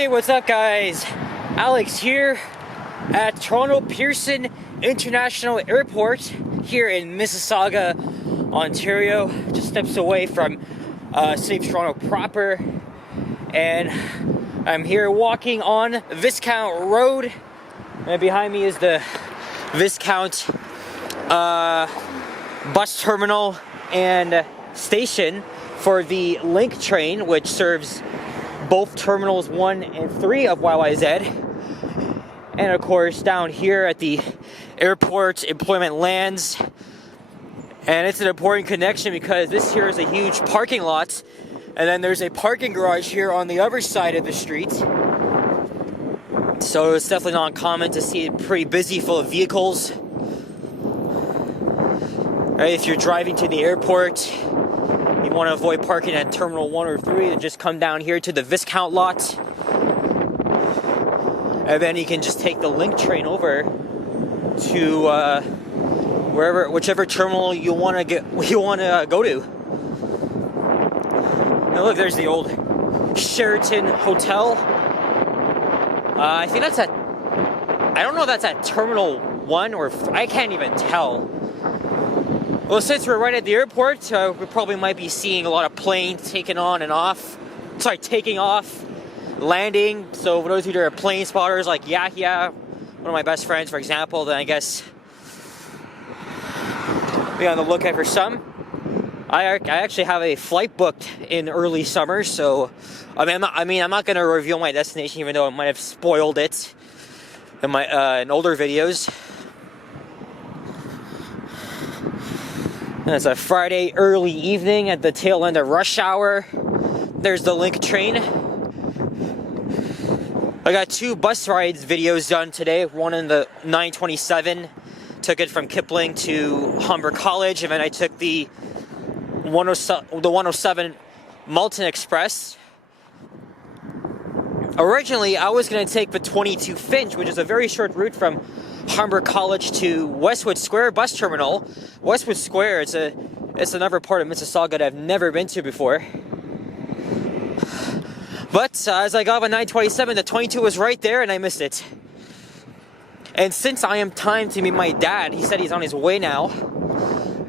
Hey, what's up guys? Alex here at Toronto Pearson International Airport here in Mississauga, Ontario, just steps away from City of Toronto proper, and I'm here walking on Viscount Road, and behind me is the Viscount bus terminal and station for the Link train, which serves both terminals 1 and 3 of YYZ. And of course down here at the airport, employment lands. And it's an important connection because this here is a huge parking lot, and then there's a parking garage here on the other side of the street. So it's definitely not uncommon to see it pretty busy, full of vehicles. Right, if you're driving to the airport, you want to avoid parking at Terminal 1 or 3 and just come down here to the Viscount lot. And then you can just take the Link train over to whichever terminal you want to go to. Now look, there's the old Sheraton Hotel. I think that's at, I don't know if that's at Terminal 1 or I can't even tell. Well, since we're right at the airport, we probably might be seeing a lot of planes taking off, landing. So for those of you that are plane spotters like Yahya, one of my best friends, for example, then I guess be on the lookout for some. I actually have a flight booked in early summer, so I'm not going to reveal my destination, even though I might have spoiled it in my in older videos. And it's a Friday early evening at the tail end of rush hour. There's the Link train. I got 2 bus rides videos done today. One in the 927, took it from Kipling to Humber College, and then I took the 107 Malton Express. Originally, I was going to take the 22 Finch, which is a very short route from Humber College to Westwood Square bus terminal. Westwood Square, it's another part of Mississauga that I've never been to before. But as I got on 927, the 22 was right there and I missed it. And since I am timed to meet my dad, he said he's on his way now,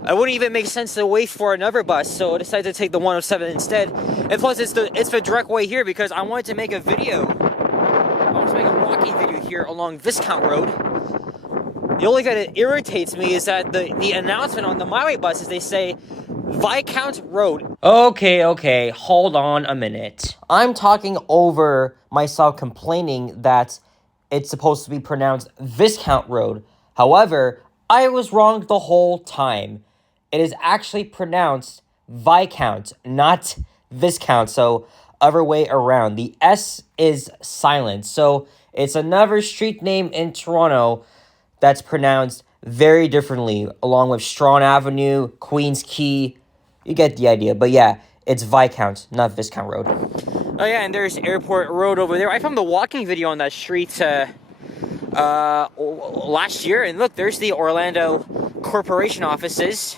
it wouldn't even make sense to wait for another bus, so I decided to take the 107 instead. And plus, it's the direct way here because I wanted to make a video. I wanted to make a walking video here along Viscount Road. The only thing that irritates me is that the announcement on the MyWay buses, they say Viscount Road. Okay, hold on a minute. I'm talking over myself complaining that it's supposed to be pronounced Viscount Road. However, I was wrong the whole time. It is actually pronounced Viscount, not Viscount, so other way around. The S is silent, so it's another street name in Toronto that's pronounced very differently, along with Strawn Avenue, Queens Quay. You get the idea, but yeah, it's Viscount, not Viscount Road. Oh yeah, and there's Airport Road over there. I filmed a walking video on that street last year, and look, there's the Orlando Corporation offices.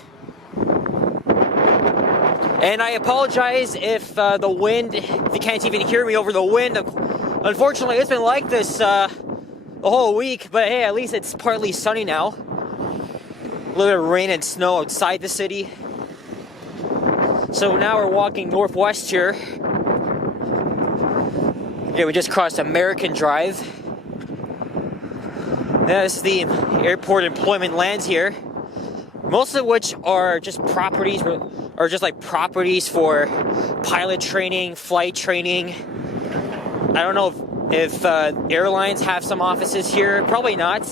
And I apologize if the wind, if you can't even hear me over the wind. Unfortunately, it's been like this the whole week, but hey, at least it's partly sunny now. A little bit of rain and snow outside the city. So now we're walking northwest here. Okay, we just crossed American Drive. This is the airport employment lands here. Most of which are just properties, or just like properties for pilot training, flight training. I don't know if airlines have some offices here. Probably not,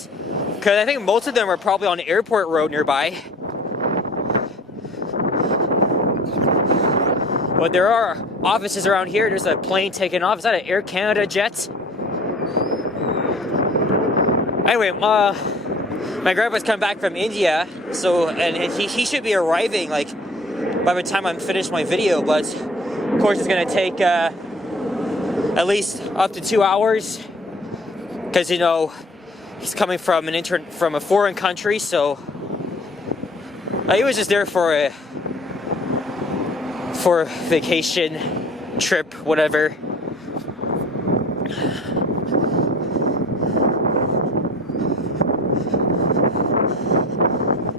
because I think most of them are probably on Airport Road nearby. But there are offices around here. There's a plane taking off. Is that an Air Canada jet? Anyway, my grandpa's come back from India, so and he should be arriving like by the time I'm finished my video. But of course, it's gonna take at least up to 2 hours because he's coming from a foreign country, so he was just there for vacation, trip, whatever.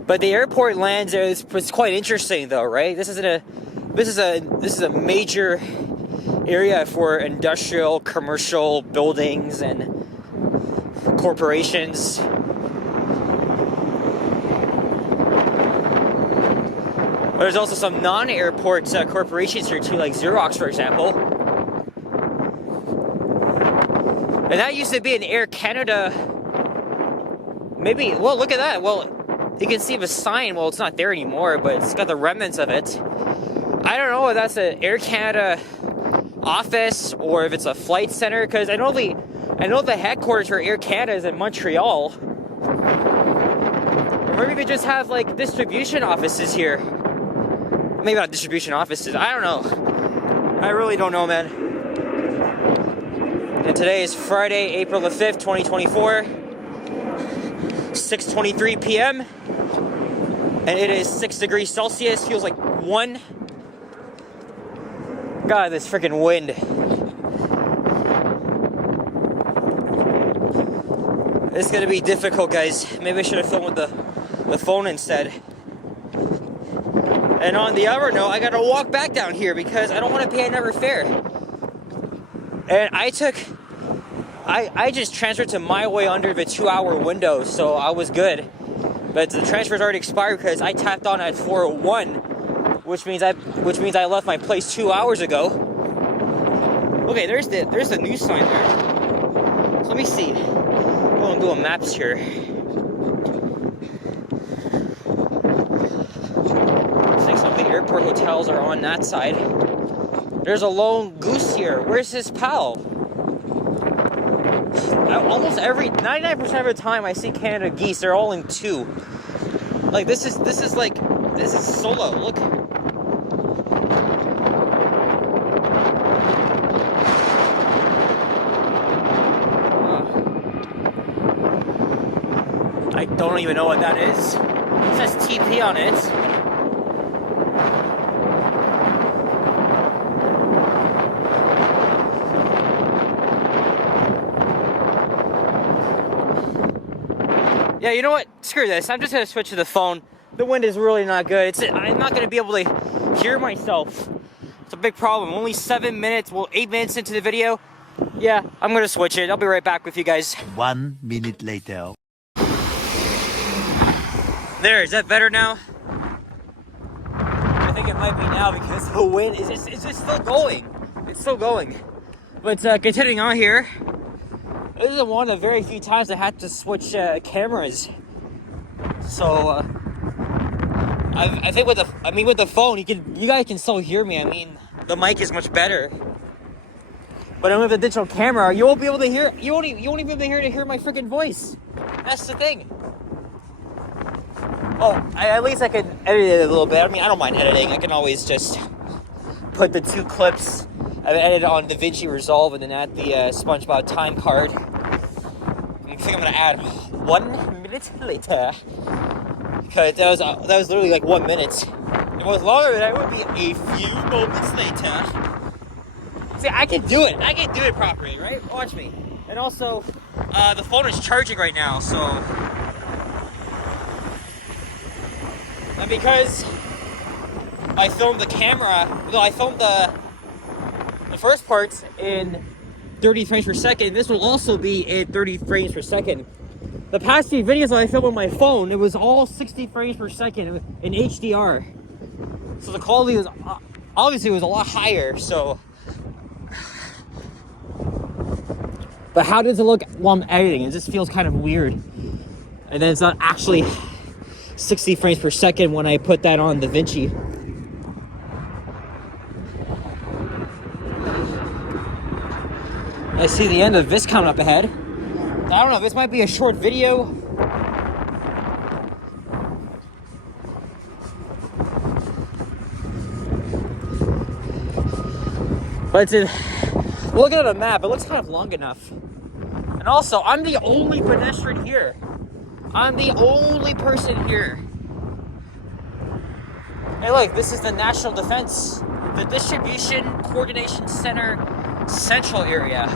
But the airport lands is quite interesting, though, right? This is a major area for industrial, commercial buildings and corporations. But there's also some non-airport corporations here too, like Xerox, for example. And that used to be an Air Canada. Maybe. Well, look at that. Well, you can see the sign. Well, it's not there anymore, but it's got the remnants of it. I don't know if that's an Air Canada office or if it's a flight center, because I know the headquarters for Air Canada is in Montreal. Or maybe they just have like distribution offices here. Maybe not distribution offices. I don't know. I really don't know, man. And today is Friday, April the 5th, 2024. 6:23 p.m. And it is 6 degrees Celsius. Feels like 1. God, this freaking wind. It's gonna be difficult, guys. Maybe I should have filmed with the phone instead. And on the other note, I gotta walk back down here because I don't want to pay another fare. And I just transferred to my way under the 2-hour window, so I was good. But the transfer's already expired because I tapped on at 4:01, which means I left my place 2 hours ago. Okay, there's the new sign there. So let me see. Go on Google Maps here. Airport hotels are on that side. There's a lone goose here. Where's his pal? Almost 99% of the time I see Canada geese, they're all in 2. Like this is solo. Look. I don't even know what that is. It says TP on it. Yeah, you know what? Screw this. I'm just going to switch to the phone. The wind is really not good. I'm not going to be able to hear myself. It's a big problem. Only 7 minutes, 8 minutes into the video. Yeah, I'm going to switch it. I'll be right back with you guys. 1 minute later. There, is that better now? I think it might be now because the wind is just still going. It's still going. But continuing on here. This is one of the very few times I had to switch cameras. So I think with the phone, you guys can still hear me. I mean, the mic is much better. But with the digital camera, you won't be able to hear. You won't even be able to hear my freaking voice. That's the thing. Oh, at least I can edit it a little bit. I mean, I don't mind editing. I can always just put the 2 clips I've edited on DaVinci Resolve and then add the SpongeBob time card. I think I'm gonna add 1 minute later because that was literally like 1 minute. If it was longer than that, it would be a few moments later. See, I can do it. I can do it properly, right? Watch me. And also, the phone is charging right now, so. And because I filmed the first part in 30 frames per second. This will also be in 30 frames per second. The past few videos that I filmed on my phone, it was all 60 frames per second in HDR. So the quality was obviously a lot higher. So, but how does it look while I'm editing? It just feels kind of weird. And then it's not actually 60 frames per second when I put that on DaVinci. I see the end of Viscount up ahead. I don't know, this might be a short video. But looking at a map, it looks kind of long enough. And also, I'm the only pedestrian here. I'm the only person here. Hey look, this is the National Defense, the Distribution Coordination Center Central area.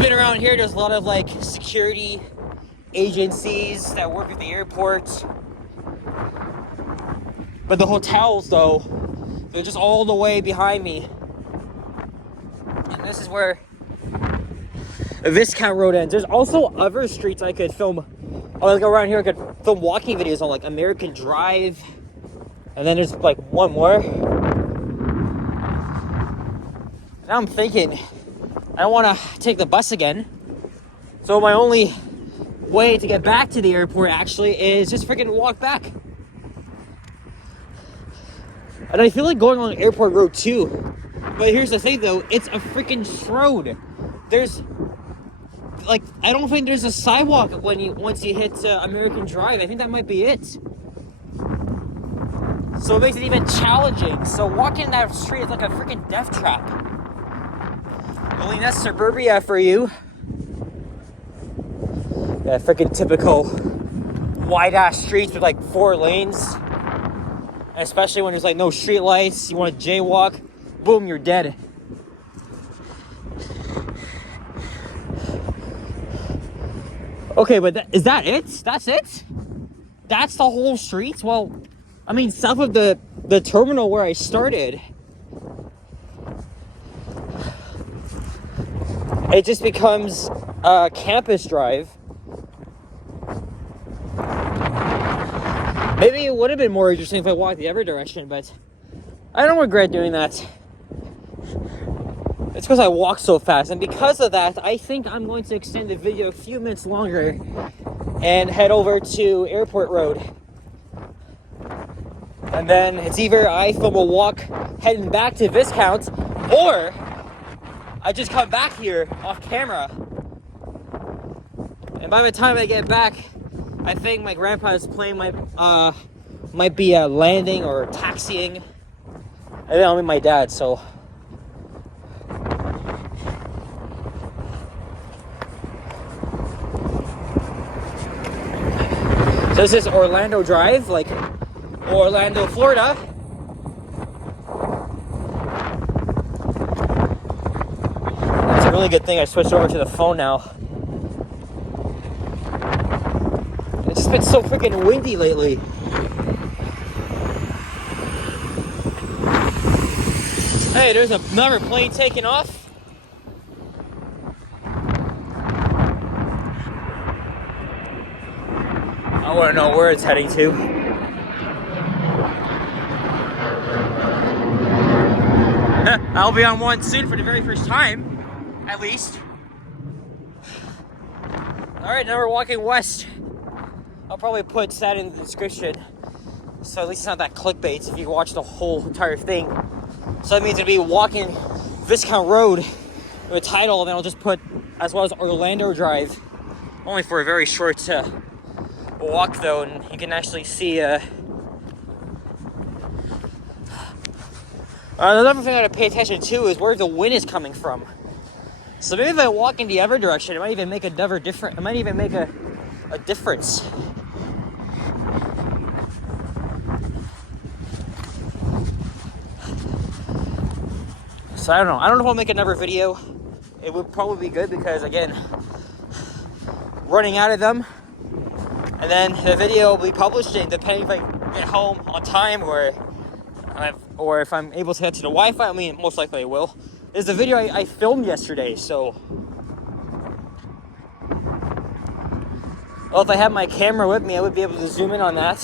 Even around here, there's a lot of like security agencies that work at the airport. But the hotels, though, they're just all the way behind me. And this is where Viscount Road ends. There's also other streets I could film. Like around here, I could film walking videos on, like American Drive. And then there's like one more. Now I'm thinking, I don't want to take the bus again. So my only way to get back to the airport actually is just freaking walk back. And I feel like going on Airport Road too. But here's the thing though, it's a freaking road. There's like, I don't think there's a sidewalk once you hit American Drive. I think that might be it. So it makes it even challenging. So walking that street is like a freaking death trap. I mean, that's suburbia for you. Yeah, freaking typical wide ass streets with like 4 lanes. And especially when there's like no street lights, you want to jaywalk, boom, you're dead. Okay, but is that it? That's it? That's the whole street? Well, I mean, south of the terminal where I started, it just becomes Campus Drive. Maybe it would have been more interesting if I walked the other direction, but I don't regret doing that. It's because I walk so fast, and because of that, I think I'm going to extend the video a few minutes longer and head over to Airport Road. And then it's either I film a walk heading back to Viscount, or I just come back here off camera. And by the time I get back, I think my grandpa's plane might be landing or taxiing. And then I'll meet my dad, so. So this is Orlando Drive, like Orlando, Florida. It's a really good thing I switched over to the phone now. It's just been so freaking windy lately. Hey, there's another plane taking off. I want to know where it's heading to. I'll be on one soon for the very first time, at least. Alright, now we're walking west. I'll probably put that in the description, so at least it's not that clickbait if you watch the whole entire thing. So that means it'll be walking Viscount Road with a title, and then I'll just put as well as Orlando Drive, only for a very short walk though, and you can actually see another thing I gotta pay attention to is where the wind is coming from. So maybe if I walk in the other direction, it might even make a difference. So I don't know if I'll make another video. It would probably be good because, again, running out of them. And then the video will be published, and depending if I get home on time or if I'm able to get to the Wi-Fi, I mean, most likely I will. There's a video I filmed yesterday, so. Well, if I had my camera with me, I would be able to zoom in on that.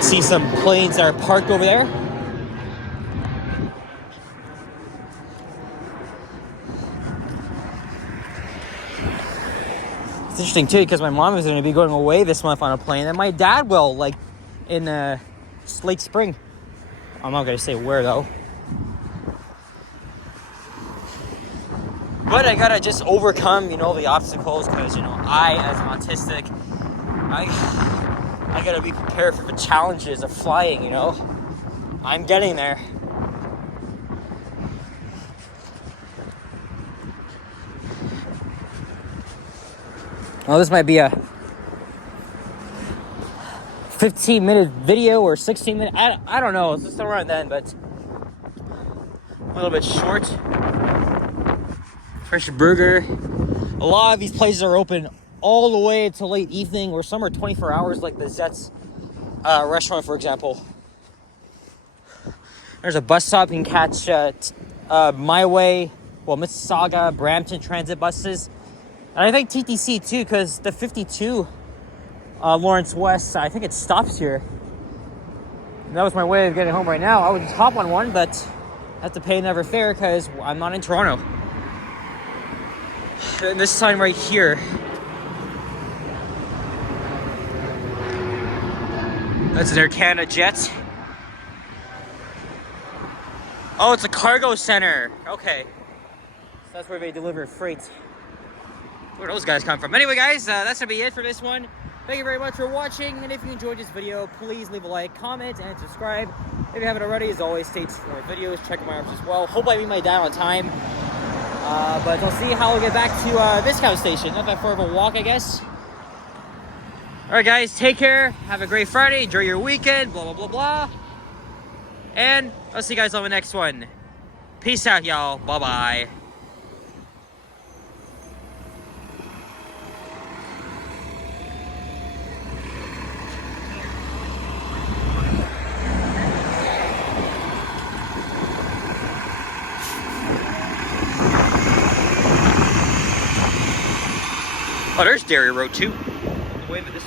See some planes that are parked over there. It's interesting too because my mom is going to be going away this month on a plane, and my dad will, like in late spring. I'm not going to say where though. But I gotta just overcome, the obstacles because, I, as an autistic, I gotta be prepared for the challenges of flying, I'm getting there. Well, this might be a 15-minute video or 16-minute. I don't know. It's just around then, but a little bit short. Fresh burger. A lot of these places are open all the way until late evening, or some are 24 hours, like the Zet's restaurant, for example. There's a bus stop. You can catch My Way, Mississauga, Brampton transit buses. And I think TTC too, because the 52 Lawrence West, I think it stops here. And that was my way of getting home right now. I would just hop on one, but I have to pay another fare because I'm not in Toronto. And this sign right here, that's an Air Canada jet. Oh, it's a cargo center. Okay. So that's where they deliver freight. Where those guys come from. Anyway, guys, that's going to be it for this one. Thank you very much for watching. And if you enjoyed this video, please leave a like, comment, and subscribe. If you haven't already, as always, stay tuned for more videos. Check my arms as well. Hope I meet my dad on time. But I'll see how I'll get back to Viscount station. Not that far of a walk, I guess. Alright, guys, take care. Have a great Friday. Enjoy your weekend. Blah, blah, blah, blah. And I'll see you guys on the next one. Peace out, y'all. Bye-bye. Oh, there's Dairy Road too. The way that this